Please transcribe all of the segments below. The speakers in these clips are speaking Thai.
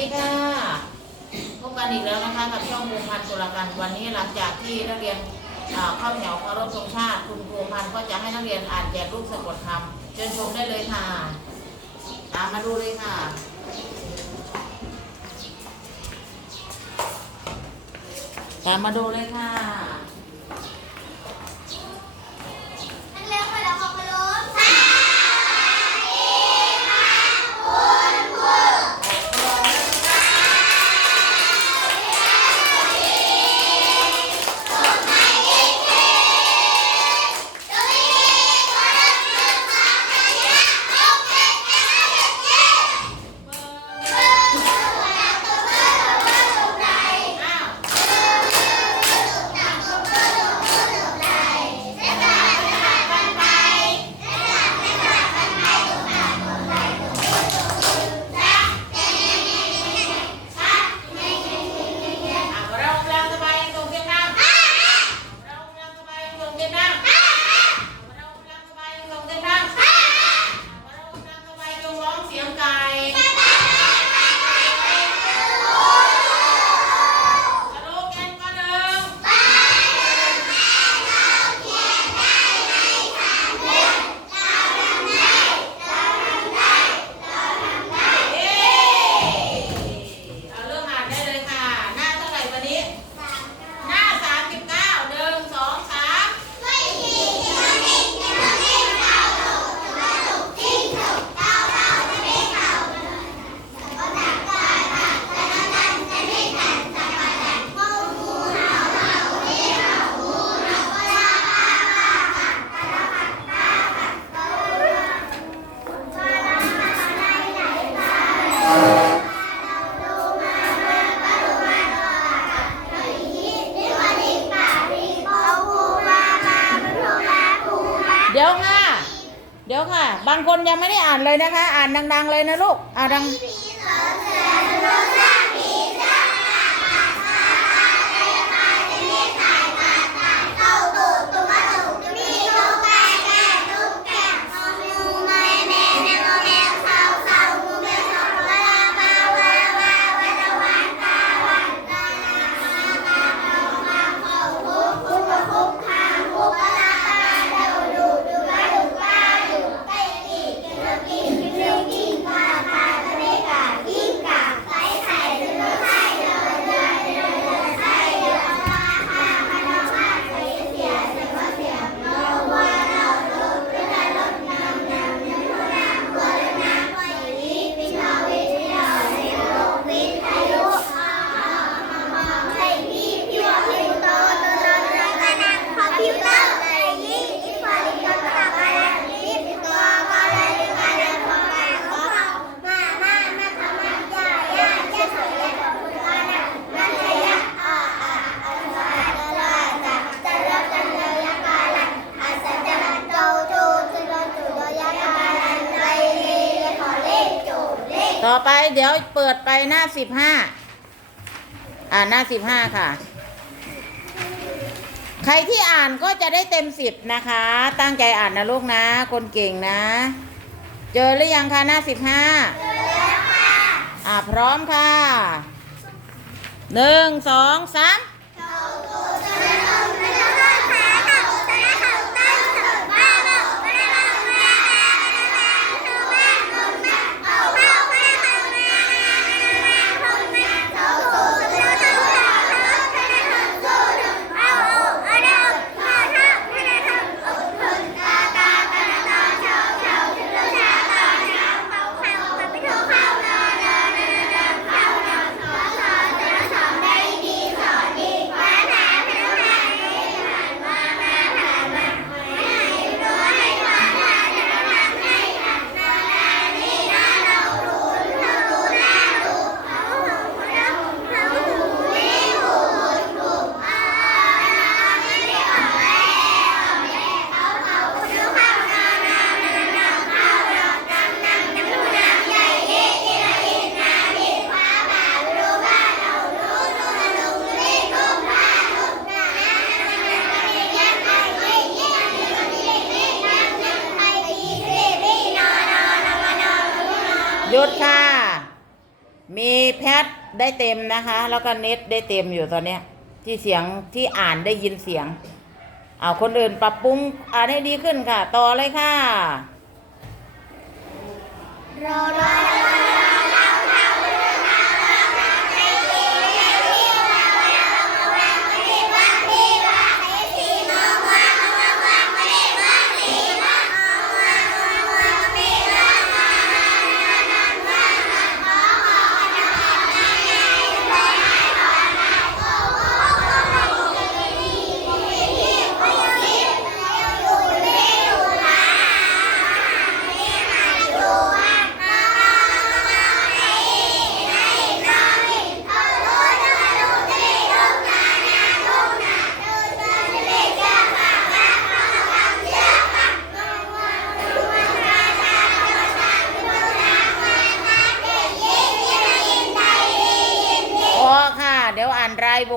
ดีค่ะพบกันอีกแล้วนะคะกับช่องภูมิพันธ์ตุลาการวันนี้หลังจากที่นักเรียนเข้าแถวเคารพธงชาติคุณภูมิพันธ์ก็จะให้นักเรียนอ่านแจกรูปสะกดคำเชิญชมได้เลยค่ะตามมาดูเลยค่ะตามมาดูเลยค่ะ บางคนยังไม่ได้อ่านเลยนะคะ อ่านดัง ๆ เลยนะลูกอ่านดังต่อ ไป เดี๋ยวเปิดไปหน้าสิบห้าอ่าหน้าสิบห้าค่ะ ใครที่อ่านก็จะได้เต็มสิบนะคะ ตั้งใจอ่านนะลูกนะ คนเก่งนะ เจอหรือยังคะหน้าสิบห้าอ่าพร้อมค่ะหนึ่งสองสาม ได้เต็มนะคะ แล้วก็เน็ตได้เต็มอยู่ตอนเนี้ย ที่เสียงที่อ่านได้ยินเสียงเอาคนอื่นปรับปรุงอ่านให้ดีขึ้นค่ะ ต่อเลยค่ะรอรอ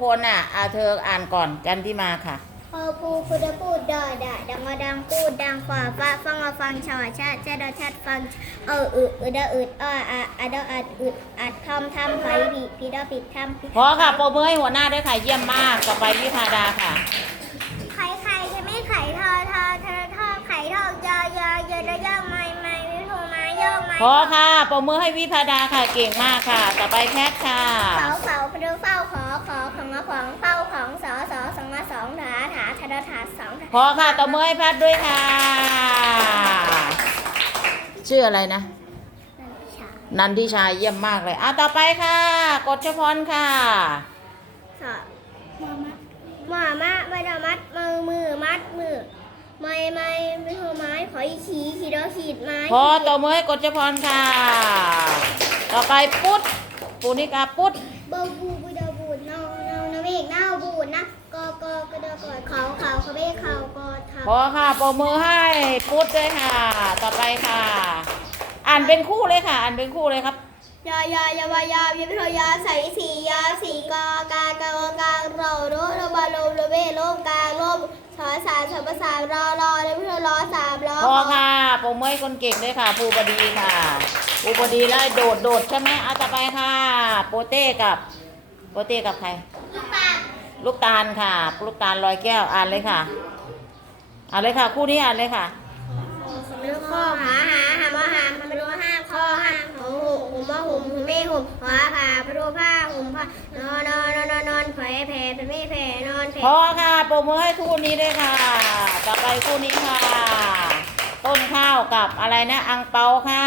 อ่านอะอาเธออ่านก่อนกันที่มาค่ะพอปูพูดพูดดอดาดังมาดังพูดดังฝ่าฟ้าฟังมาฟังชาวชาติชาดชัดฟังเอออึอึดอึดอ้ออะอะดออัดอึดอัดทำทำไผผิดผิดผิดทำพอค่ะโปรมือให้หัวหน้าด้วยค่ะเยี่ยมมากต่อไปวิพาดาค่ะไข่ไข่ใช่ไหมไข่ทอทอทอทอไข่ทอยอยอยอระยอไพอค่ะโปรมือให้วิพาดาค่ะเก่งมากค่ะ ต่อไปแพทค่ะเฝ้าเฝ้าพดูเฝ้าขอขอของงของเฝ้าของสอสอสองมาสองถาถาทะถาสองถาพอค่ะต่อมือให้แพทด้วยค่ะ ชื่ออะไรนะ นันทิชาเยี่ยมมากเลยอะต่อไปค่ะกฎชพรค่ะสอหมามาไม่ดามัดมือมือมัดมือ ไม่ไม่ไม่โทรไม้ขออีขีขีดอขีดไม้พอต่อมือให้กฎชพรค่ะ ต่อไปปุ๊ดปูนิกาปุ๊ดเบาบูบูดาบูดเนาเนานาเมฆเนาบูดนะกอกอกระดอกอดเขาเขาเขาเบ้เขากอดเขาพอค่ะปรบมือให้ปุ๊ดด้วยค่ะ ต่อไปค่ะ อ่านเป็นคู่เลยค่ะ อ่านเป็นคู่เลยครับยายายาวายาวิพยาใส่สียาสีกากากากาโรโรโรบาโลโรเบโลกาโล ชอสามชอภาษามรอรอเลยพี่รอสามรอพอค่ะปรบมือให้คนเก่งด้วยค่ะ ภูบดีค่ะ ภูบดีแล้วโดดโดดใช่ไหมเอาต่อไปค่ะ โปเต้กับโปเต้กับใคร ลูกปากลูกตาลค่ะ ลูกตาลลอยแก้วอ่านเลยค่ะ อ่านเลยค่ะ คู่นี้อ่านเลยค่ะ ข้อหาหาหามาหามาดูห้าข้อห้า หูหูมาหุ่มหูไม่หุ่มหัวผ่าไปดูผ้าหุ่มผ้านอนนอนนอนนอนแผลแผลเป็นไม่แผลนอนแผลพอค่ะปรบมือให้คู่นี้ด้วยค่ะ ต่อไปคู่นี้ค่ะ ต้นข้าวกับอะไรนะอังเปาค่ะ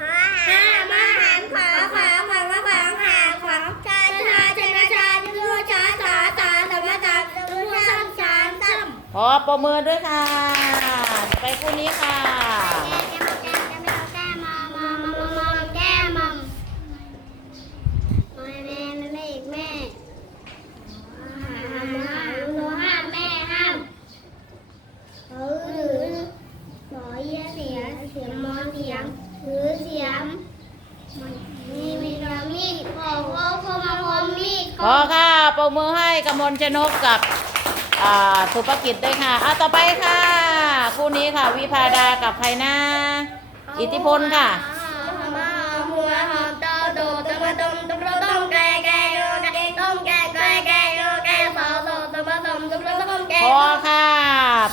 หาหามาหารขวาขวาขวาขวาขวาขวาขวาชาชาชนะชาดูชาสาสาสมาสาดูซ้ำสามซ้ำพอปรบมือด้วยค่ะ ต่อไปคู่นี้ค่ะ พอค่ะปรบ มือให้กมลชนกกับสุภกิจด้วยค่ะเอาต่อไปค่ะ คู่นี้ค่ะ วิพาดากับใครนะอิทธิพลค่ะหัวหอมโตโตตมตมตะโรต้มแก่แก่โรแก่ตมแก่แก่แก่โรแก่สอโตตมตมตะโรต้มแก่พอค่ะ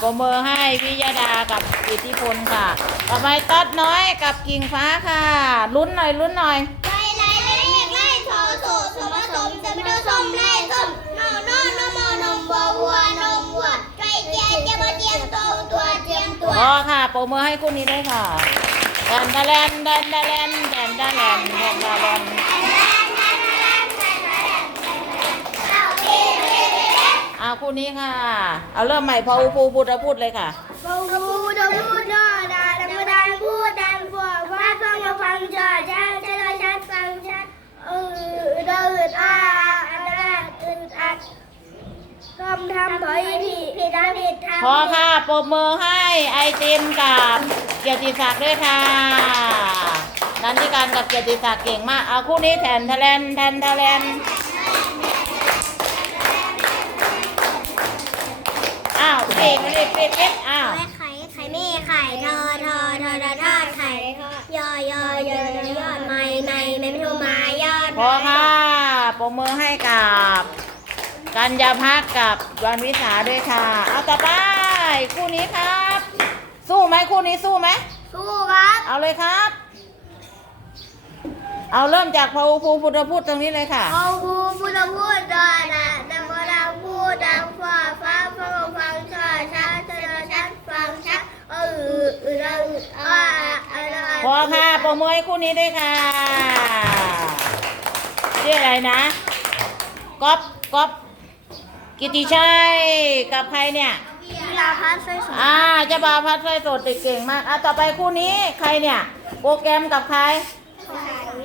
ปรบมือให้พิยดากับอิทธิพลค่ะ ต่อไปต๊อดน้อยกับกิ่งฟ้าค่ะ ลุ้นหน่อยลุ้นหน่อย อค่ะปรบมือให้คู่นี้ด้วยค่ะแดนดาแลนแดนดาแลนแดนดาแลนแดนดาแลนเอาคู่นี้ค่ะ เอาเริ่มใหม่พออูปูพูดแล้วพูดเลยค่ะพูดพูดพูดดาดาดังดังพูดดังฟัวว่าฟังมาฟังจอดชัดชัดชัดฟังชัดเออเดินอ่าอันนั้นอึดอัด ทำทำถอยผิดผิดทำผิดทำพอค่ะปรบมือให้ไอติมกับเกียรติศักดิ์ด้วยค่ะนันทิการกับเกียรติศักดิ์เก่งมาก เอาคู่นี้แทนทะเลนแทนทะเลนอ้าวปิดปิดปิดปิดอ้าวไข่ไข่แม่ไข่ทอทอทอทอทอดไข่ยอยอยอยอดไม่ไม่ไม่ไม่โทรไม้พอค่ะปรบมือให้กับ กัญญาพักกับวันวิสาด้วยค่ะ เอาต่อไปคู่นี้ครับ สู้ไหมคู่นี้สู้ไหม สู้ครับ เอาเลยครับ เอาเริ่มจากพระภูพุทธพูดตรงนี้เลยค่ะเอาภูพุทธพูดดานะดังว่าดังพูดดังฟ้าฟ้าฟังฟังชาชาชาชัดฟังชัดเออเออดังอ่าอะไรพอค่ะปรบมือให้คู่นี้ด้วยค่ะชื่ออะไรนะก๊อฟก๊อฟ กิติชัยกับใครเนี่ย กีฬาพัฒน์สวยสวยอ่าเจะบาวพัดไฟสดเก่งมาก อะต่อไปคู่นี้ใครเนี่ย โปรแกรมกับใคร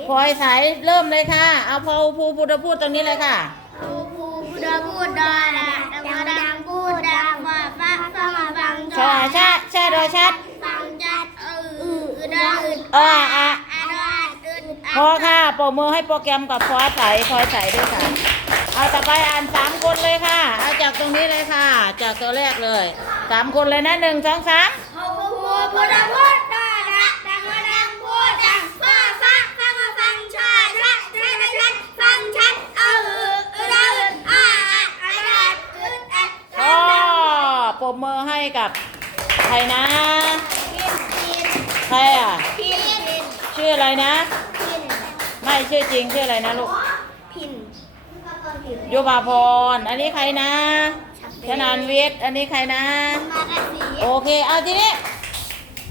พลอยสายเริ่มเลยค่ะ เอาพอภูพุทธพูดตรงนี้เลยค่ะเอาภูพุทธพูดดานะดังว่าดังพูดดังฟ้าฟ้าฟังฟังชาชาชาดอชัด ฟังชัดเออเออดังเอออะอ่าอึดพอค่ะปรบมือให้โปรแกรมกับพลอยสายพลอยสายด้วยค่ะ เอาต่อไปอ่านสามคนเลยค่ะเอาจากตรงนี้เลยค่ะ จากตัวแรกเลยสามคนเลยนะหนึ่งสองสามเอาภูพุทธพูดดานะดังว่าดังพูดดังฟ้าฟ้าฟังฟังชาชัดชาชัดฟังชัดเออเออดังอ่าอ่าอึดอัดก็ปรบมือให้กับใครนะใครอะพินชื่ออะไรนะพินไม่ชื่อจริงชื่ออะไรนะลูกพิน โยบาพร อันนี้ใครนะชนานวิทย์อันนี้ใครนะมากระสีโอเค เอาทีนี้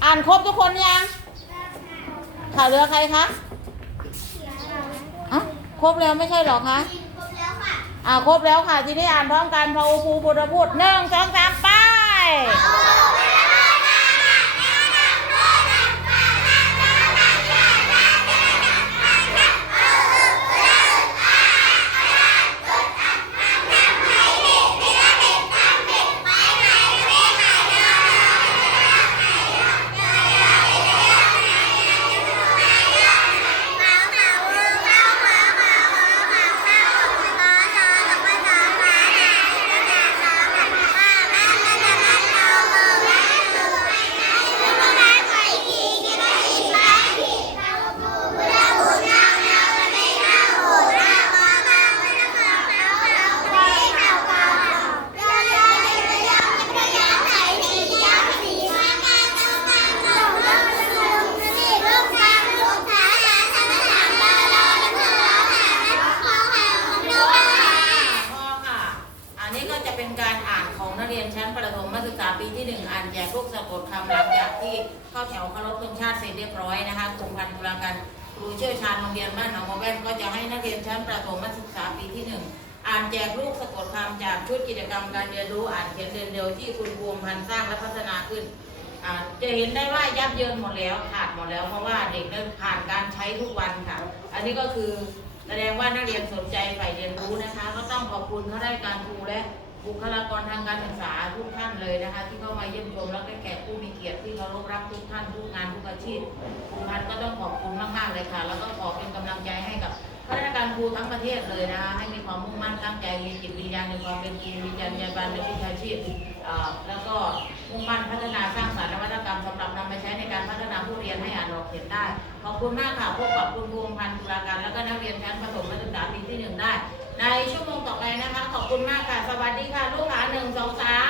อ่านครบทุกคนยังข่าวเหลือใครคะอะครบแล้วไม่ใช่เหรอคะแล้วค่ะ อ่าครบแล้วค่ะ ทีนี้อ่านพร้อมกันพระภูพุทธพูดหนึ่งสองสามไป หนองบัวแว่นก็จะให้นักเรียนชั้นประถมศึกษาปีที่หนึ่งอ่านแจกลูกสะกดคำจากชุดกิจกรรมการเรียนรู้อ่านเขียนเรียนเร็วที่คุณภูมิพันธ์สร้างและพัฒนาขึ้นจะเห็นได้ว่ายับเยินหมดแล้วขาดหมดแล้วเพราะว่าเด็กได้ผ่านการใช้ทุกวันค่ะ อันนี้ก็คือแสดงว่านักเรียนสนใจใฝ่เรียนรู้นะคะ ก็ต้องขอบคุณข้าราชการครูและ บุคลากรทางการศึกษาทุกท่านเลยนะคะ ที่เข้ามาเยี่ยมชมแล้วก็แขกผู้มีเกียรติที่เคารพรักทุกท่านทุกงานทุกอาชีพครูพันธ์ก็ต้องขอบคุณมากๆเลยค่ะ แล้วก็ขอเป็นกำลังใจให้กับข้าราชการครูทั้งประเทศเลยนะคะให้มีความมุ่งมั่นตั้งใจมีจิตวิญญาณในความเป็นครูมีจรรยาบรรณในวิชาชีพแล้วก็มุ่งมั่นพัฒนาสร้างสรรค์นวัตกรรมสำหรับนำไปใช้ในการพัฒนาผู้เรียนให้อ่านออกเขียนได้ขอบคุณมากค่ะพบกับคุณภูมิพันธ์ตุลาการ แล้วก็นักเรียนชั้นประถมศึกษาปีที่หนึ่งได้ ในชั่วโมงต่อไปนะคะ ขอบคุณมากค่ะ สวัสดีค่ะ ลูกหลานหนึ่งสองสาม